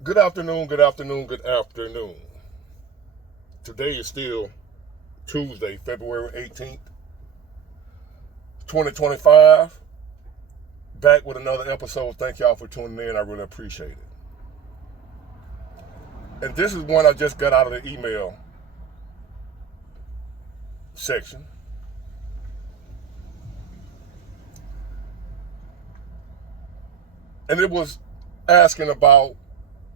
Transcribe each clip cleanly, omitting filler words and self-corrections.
Good afternoon, good afternoon, good afternoon. Today is still Tuesday, February 18th, 2025. Back with another episode. Thank y'all for tuning in. I really appreciate it. And this is one I just got out of the email section. And it was asking about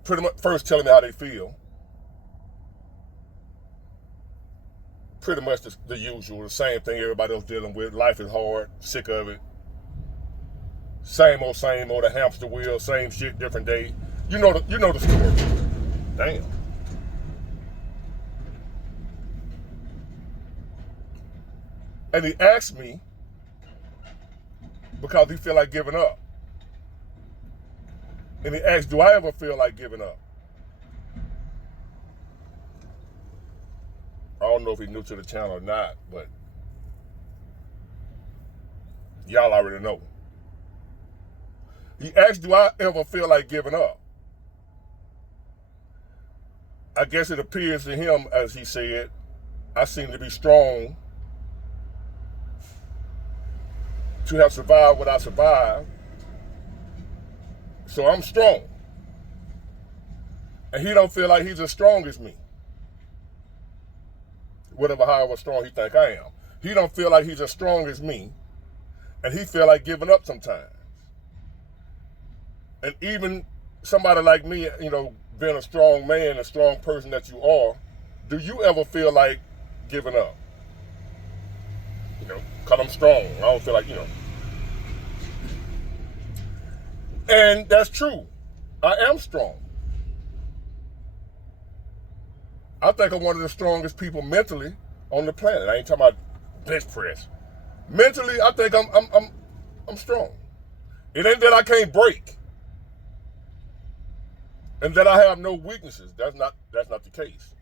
pretty much first telling me how they feel. Pretty much the usual, the same thing everybody else dealing with. Life is hard, sick of it. Same old, the hamster wheel, same shit, different day. You know the story. Damn. And he asked me because he feel like giving up. And he asked, do I ever feel like giving up? I don't know if he's new to the channel or not, but y'all already know. He asked, do I ever feel like giving up? I guess it appears to him, as he said, I seem to be strong to have survived what I survived. So I'm strong. And he don't feel like he's as strong as me. However strong he think I am. He don't feel like he's as strong as me. And he feel like giving up sometimes. And even somebody like me, being a strong man, a strong person that you are, do you ever feel like giving up? Because I'm strong. I don't feel like. And that's true. I am strong. I think I'm one of the strongest people mentally on the planet. I ain't talking about bench press. Mentally, I think I'm strong. It ain't that I can't break, and that I have no weaknesses. That's not the case.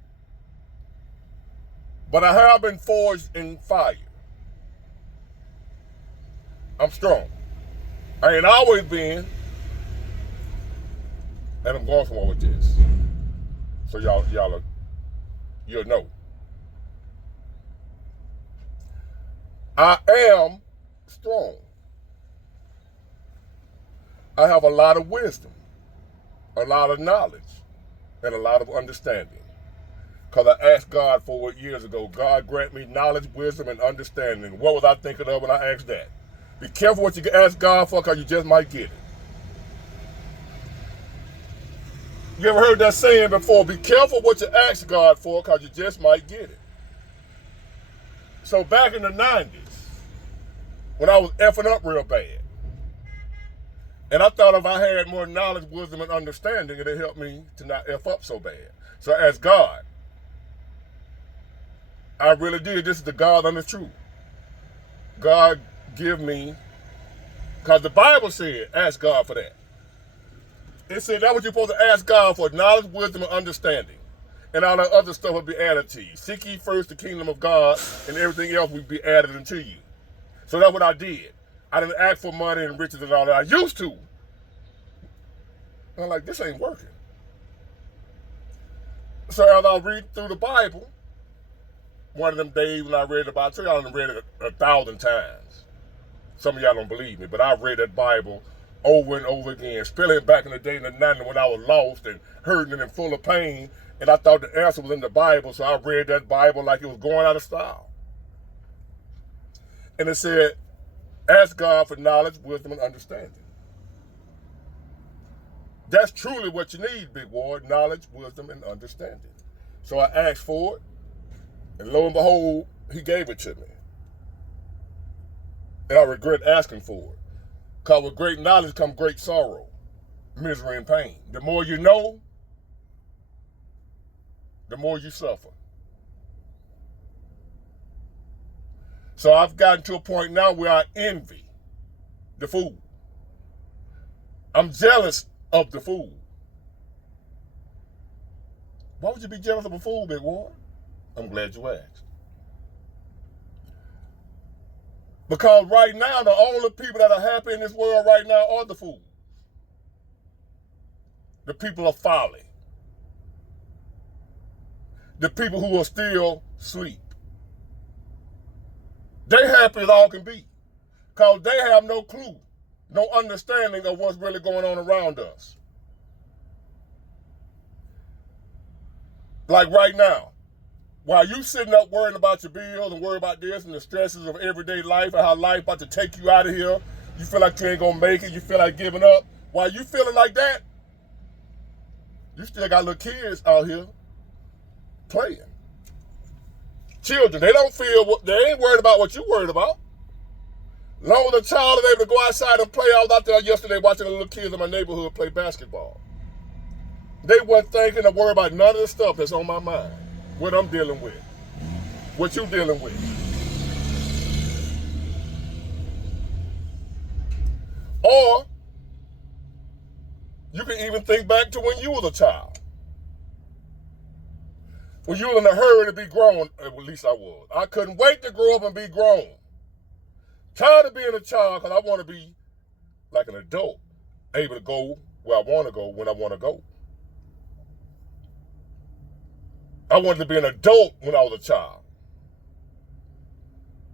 But I have been forged in fire. I'm strong. I ain't always been, and I'm going somewhere with this. So you'll know. I am strong. I have a lot of wisdom, a lot of knowledge, and a lot of understanding. Because I asked God for it years ago. God grant me knowledge, wisdom, and understanding. What was I thinking of when I asked that? Be careful what you ask God for, because you just might get it. You ever heard that saying before? Be careful what you ask God for, because you just might get it. So back in the 90s, when I was effing up real bad, and I thought if I had more knowledge, wisdom, and understanding, it'd help me to not F up so bad. So I asked God. I really did. This is the God honest truth. God give me, because the Bible said, ask God for that. It said that's what you're supposed to ask God for, knowledge, wisdom, and understanding. And all that other stuff will be added to you. Seek ye first the kingdom of God, and everything else will be added unto you. So that's what I did. I didn't ask for money and riches and all that. I used to. And I'm like, this ain't working. So as I read through the Bible, one of them days when I read the Bible, I tell y'all I read it 1,000 times. Some of y'all don't believe me, but I read that Bible over and over again, especially back in the day in the 90s when I was lost and hurting and full of pain, and I thought the answer was in the Bible, so I read that Bible like it was going out of style. And it said, ask God for knowledge, wisdom, and understanding. That's truly what you need, big boy, knowledge, wisdom, and understanding. So I asked for it, and lo and behold, he gave it to me. And I regret asking for it. Because with great knowledge comes great sorrow, misery, and pain. The more you know, the more you suffer. So I've gotten to a point now where I envy the fool. I'm jealous of the fool. Why would you be jealous of a fool, big boy? I'm glad you asked. Because right now, the only people that are happy in this world right now are the fools. the people of folly, the people who are still asleep. They happy as all can be because they have no clue, no understanding of what's really going on around us. Like right now, while you sitting up worrying about your bills and worrying about this and the stresses of everyday life and how life about to take you out of here, you feel like you ain't gonna make it, you feel like giving up. While you feeling like that, you still got little kids out here playing. Children, they don't feel, they ain't worried about what you worried about. Long as a child is able to go outside and play. I was out there yesterday watching the little kids in my neighborhood play basketball. They weren't thinking or worried about none of the stuff that's on my mind. What I'm dealing with. What you dealing with. Or you can even think back to when you was a child. When you was in a hurry to be grown, at least I was. I couldn't wait to grow up and be grown. Tired of being a child because I want to be like an adult, able to go where I want to go when I want to go. I wanted to be an adult when I was a child.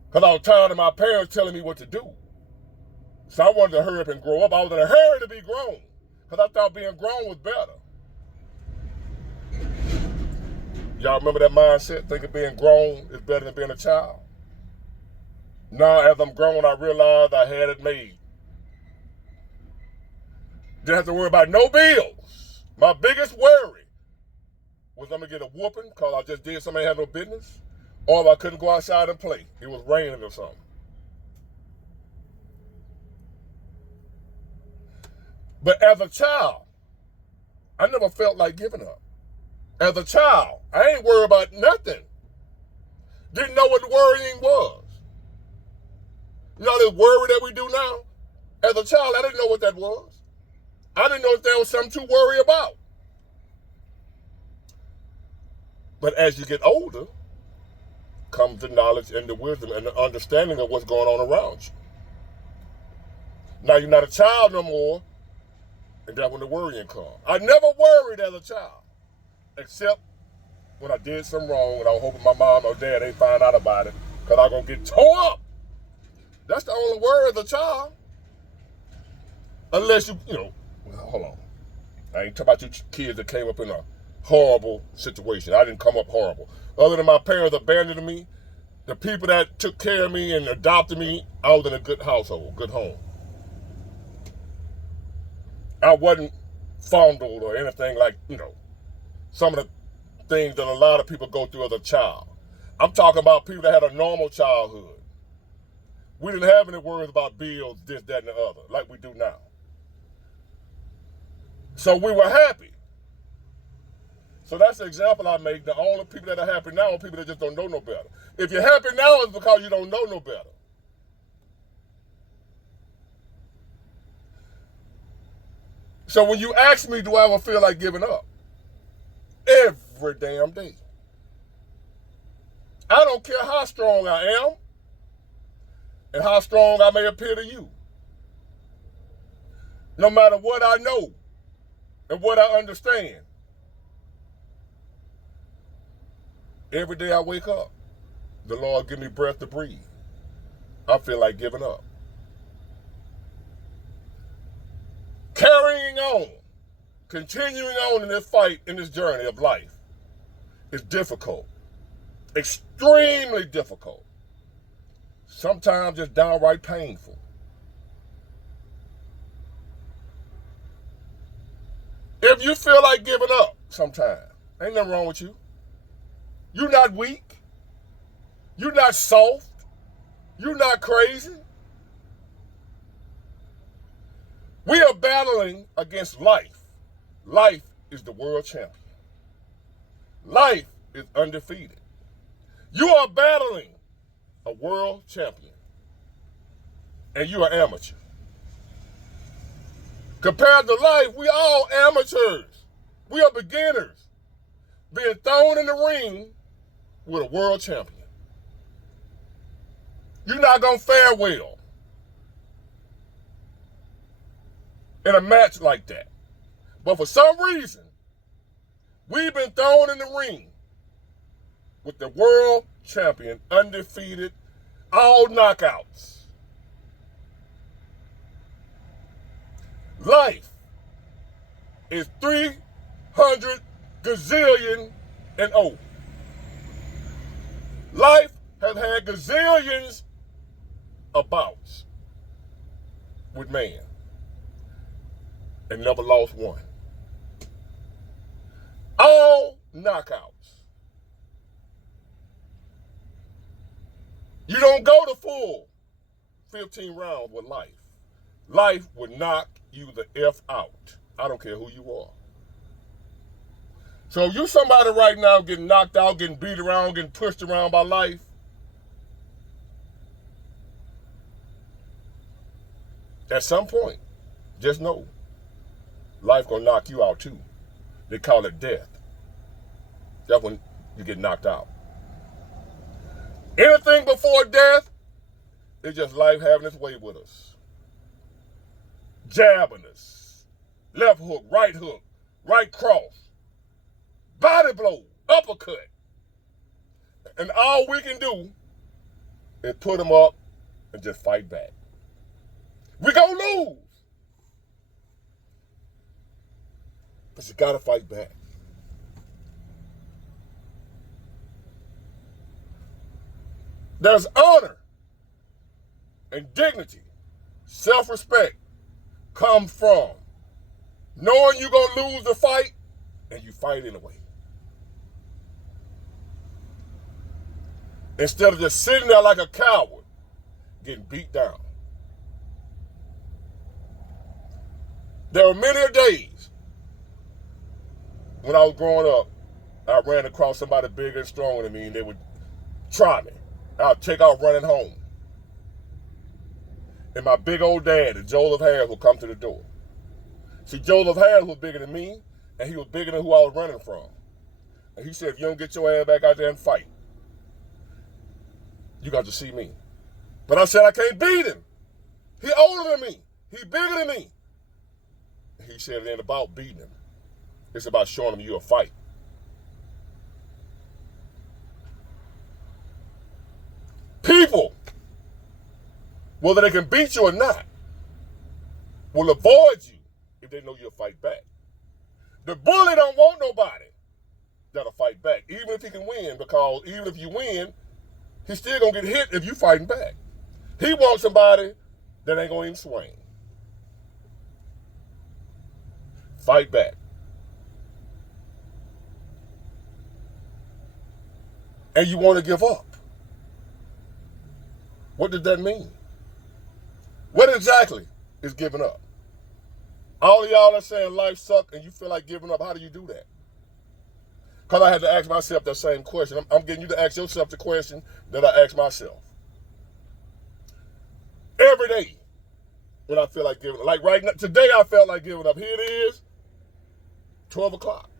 Because I was tired of my parents telling me what to do. So I wanted to hurry up and grow up. I was in a hurry to be grown. Because I thought being grown was better. Y'all remember that mindset, thinking being grown is better than being a child? Now, as I'm grown, I realized I had it made. Didn't have to worry about no bills. My biggest worry was I'm going to get a whooping because I just did something I had no business, or if I couldn't go outside and play. It was raining or something. But as a child, I never felt like giving up. As a child, I ain't worried about nothing. Didn't know what worrying was. You know this worry that we do now? As a child, I didn't know what that was. I didn't know if there was something to worry about. But as you get older, comes the knowledge and the wisdom and the understanding of what's going on around you. Now you're not a child no more, and that's when the worrying comes. I never worried as a child, except when I did something wrong and I was hoping my mom or dad ain't find out about it because I'm going to get tore up. That's the only worry as a child. Unless you know, hold on. I ain't talking about you kids that came up in a horrible situation. I didn't come up horrible. Other than my parents abandoning me, the people that took care of me and adopted me, I was in a good household, good home. I wasn't fondled or anything like, some of the things that a lot of people go through as a child. I'm talking about people that had a normal childhood. We didn't have any worries about bills, this, that, and the other, like we do now. So we were happy. So that's the example I make. The only people that are happy now are people that just don't know no better. If you're happy now, it's because you don't know no better. So when you ask me, do I ever feel like giving up? Every damn day. I don't care how strong I am and how strong I may appear to you. No matter what I know and what I understand. Every day I wake up, the Lord give me breath to breathe. I feel like giving up. Carrying on, continuing on in this fight, in this journey of life is difficult. Extremely difficult. Sometimes just downright painful. If you feel like giving up sometime, ain't nothing wrong with you. You're not weak. You're not soft. You're not crazy. We are battling against life. Life is the world champion. Life is undefeated. You are battling a world champion. And you are amateur. Compared to life, we all amateurs. We are beginners being thrown in the ring with a world champion. You're not going to fare well in a match like that. But for some reason, we've been thrown in the ring with the world champion, undefeated, all knockouts. Life is 300 gazillion and oh. Life has had gazillions of bouts with man and never lost one. All knockouts. You don't go the full 15 rounds with life. Life would knock you the F out. I don't care who you are. So if you somebody right now getting knocked out, getting beat around, getting pushed around by life, at some point, just know, life gonna knock you out too. They call it death. That's when you get knocked out. Anything before death is just life having its way with us. Jabbing us. Left hook, right cross, body blow, uppercut. And all we can do is put them up and just fight back. We gonna lose. But you gotta fight back. There's honor and dignity, self-respect comes from knowing you're going to lose the fight and you fight anyway. Instead of just sitting there like a coward, getting beat down. There were many days when I was growing up, I ran across somebody bigger and stronger than me and they would try me. I'll take off running home. And my big old dad, Joseph Harris, would come to the door. See, Joseph Harris was bigger than me, and he was bigger than who I was running from. And he said, if you don't get your ass back out there and fight, you got to see me. But I said, I can't beat him. He older than me. He bigger than me. He said, it ain't about beating him. It's about showing him you a fight. People, whether they can beat you or not, will avoid you if they know you'll fight back. The bully don't want nobody that'll fight back, even if he can win, because even if you win, he's still gonna get hit if you fighting back. He wants somebody that ain't gonna even swing. Fight back. And you want to give up. What does that mean? What exactly is giving up? All of y'all are saying life sucks and you feel like giving up. How do you do that? Because I had to ask myself that same question. I'm getting you to ask yourself the question that I ask myself. Every day when I feel like giving up. Like right now, today I felt like giving up. Here it is, 12 o'clock.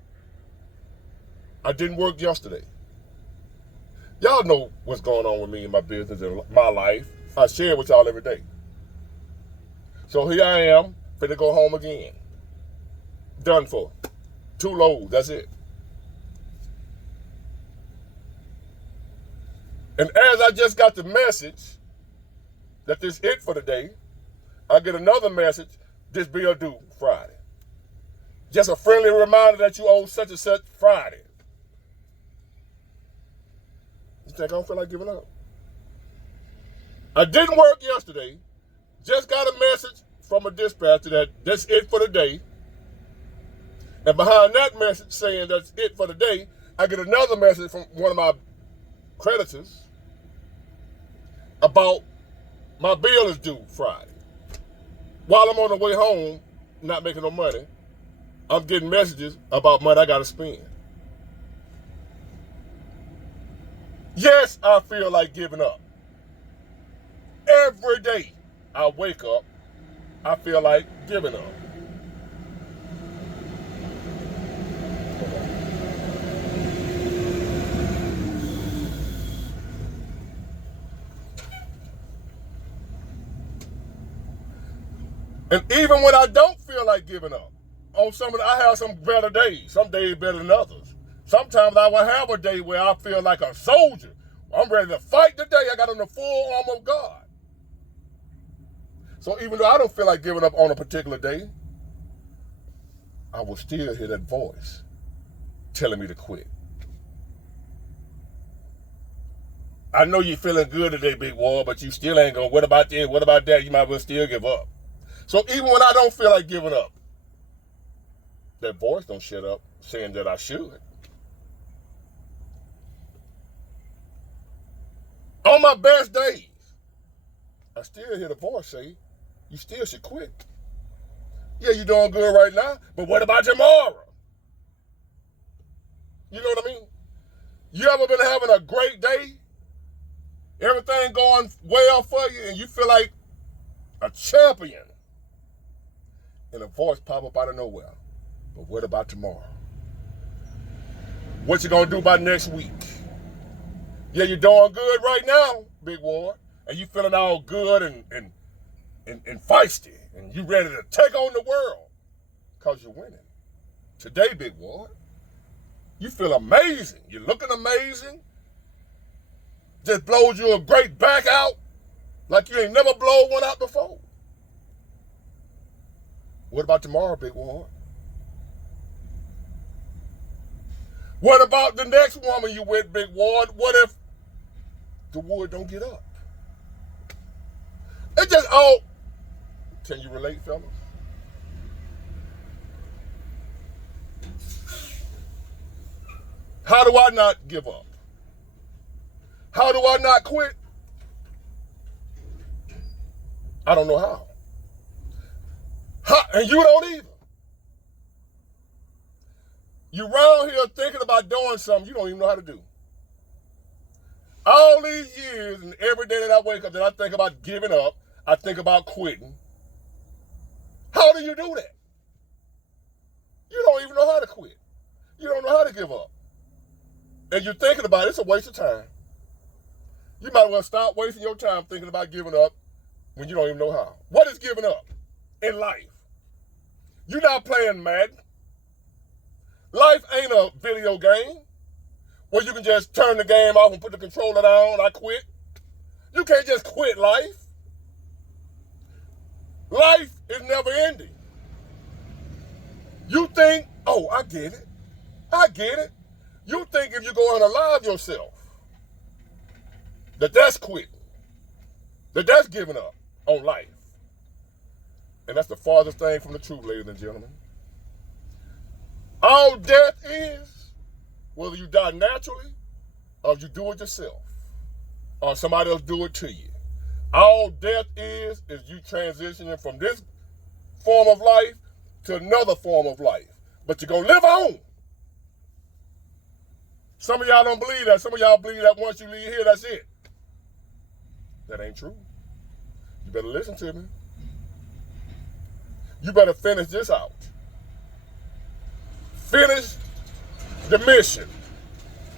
I didn't work yesterday. Y'all know what's going on with me in my business and my life. I share it with y'all every day. So here I am, finna go home again. Done for. 2 loads, that's it. And as I just got the message that this is it for the day, I get another message, this bill due Friday. Just a friendly reminder that you owe such and such Friday. You think I don't feel like giving up? I didn't work yesterday. Just got a message from a dispatcher that that's it for the day. And behind that message saying that's it for the day, I get another message from one of my creditors about my bill is due Friday. While I'm on the way home, not making no money, I'm getting messages about money I got to spend. Yes, I feel like giving up. Every day I wake up, I feel like giving up. And even when I don't feel like giving up, on I have some better days. Some days better than others. Sometimes I will have a day where I feel like a soldier. I'm ready to fight today. I got on the full armor of God. So even though I don't feel like giving up on a particular day, I will still hear that voice telling me to quit. I know you're feeling good today, big war, but you still ain't going, what about this? What about that? You might well still give up. So even when I don't feel like giving up, that voice don't shut up saying that I should. On my best days, I still hear the voice say, you still should quit. Yeah, you're doing good right now, but what about tomorrow? You know what I mean? You ever been having a great day? Everything going well for you and you feel like a champion. And a voice pop up out of nowhere. But what about tomorrow? What you gonna do about next week? Yeah, you're doing good right now, Big Ward. And you feeling all good and feisty. And you ready to take on the world. Because you're winning. Today, Big Ward, you feel amazing. You're looking amazing. Just blows you a great back out like you ain't never blown one out before. What about tomorrow, Big Ward? What about the next woman you with, Big Ward? What if the wood don't get up? It just all... Can you relate, fellas? How do I not give up? How do I not quit? I don't know how. And you don't either. You're around here thinking about doing something you don't even know how to do. All these years and every day that I wake up that I think about giving up, I think about quitting. How do you do that? You don't even know how to quit. You don't know how to give up. And you're thinking about it, it's a waste of time. You might as well stop wasting your time thinking about giving up when you don't even know how. What is giving up in life? You're not playing Madden. Life ain't a video game where you can just turn the game off and put the controller down, I quit. You can't just quit life. Life is never ending. You think, oh, I get it. I get it. You think if you go and alive yourself, that's quitting. That's giving up on life. And that's the farthest thing from the truth, ladies and gentlemen. All death is, whether you die naturally or you do it yourself or somebody else do it to you. All death is you transitioning from this form of life to another form of life. But you're going to live on. Some of y'all don't believe that. Some of y'all believe that once you leave here, that's it. That ain't true. You better listen to me. You better finish this out. Finish the mission.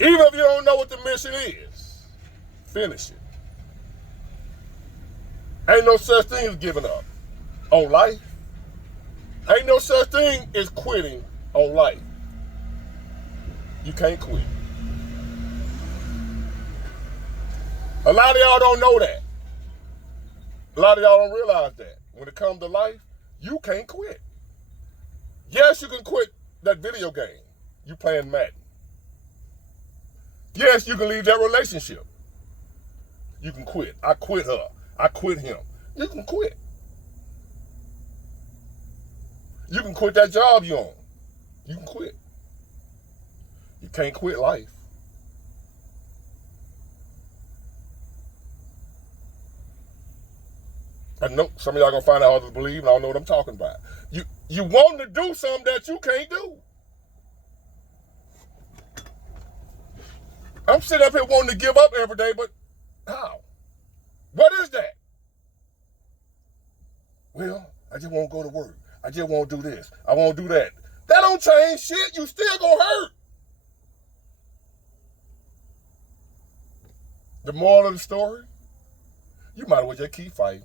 Even if you don't know what the mission is, finish it. Ain't no such thing as giving up on life. Ain't no such thing as quitting on life. You can't quit. A lot of y'all don't know that. A lot of y'all don't realize that. When it comes to life, you can't quit. Yes, you can quit that video game. You playing Madden. Yes, you can leave that relationship. You can quit. I quit her. I quit him. You can quit. You can quit that job you're on. You can quit. You can't quit life. I know some of y'all gonna find out hard to believe, and I don't know what I'm talking about. You want to do something that you can't do. I'm sitting up here wanting to give up every day, but how? What is that? Well, I just won't go to work. I just won't do this. I won't do that. That don't change shit. You still gonna hurt. The moral of the story, you might as well just keep fighting.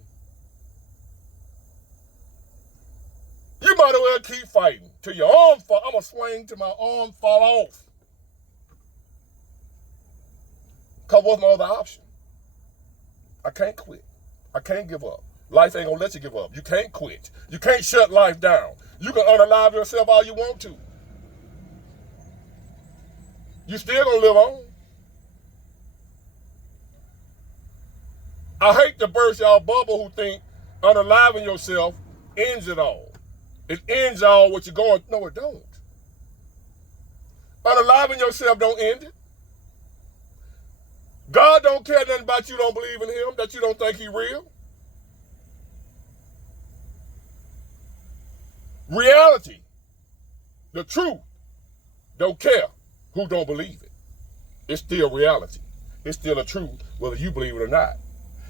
You might as well keep fighting till your arm fall. I'm going to swing till my arm fall off. Because what's my other option? I can't quit. I can't give up. Life ain't going to let you give up. You can't quit. You can't shut life down. You can unalive yourself all you want to. You still going to live on. I hate to burst y'all bubble who think unaliving yourself ends it all. It ends all what you're going. No, it don't. Unaliving yourself don't end it. God don't care nothing about you don't believe in him, that you don't think he real. Reality, the truth, don't care who don't believe it. It's still reality. It's still a truth, whether you believe it or not.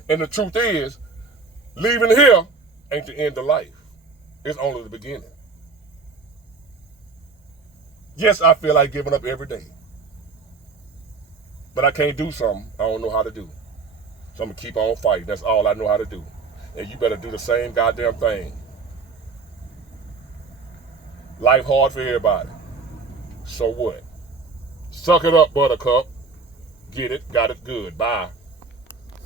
And the truth is, leaving here ain't the end of life. It's only the beginning. Yes, I feel like giving up every day. But I can't do something I don't know how to do. So I'm going to keep on fighting. That's all I know how to do. And you better do the same goddamn thing. Life hard for everybody. So what? Suck it up, buttercup. Get it, got it good. Bye.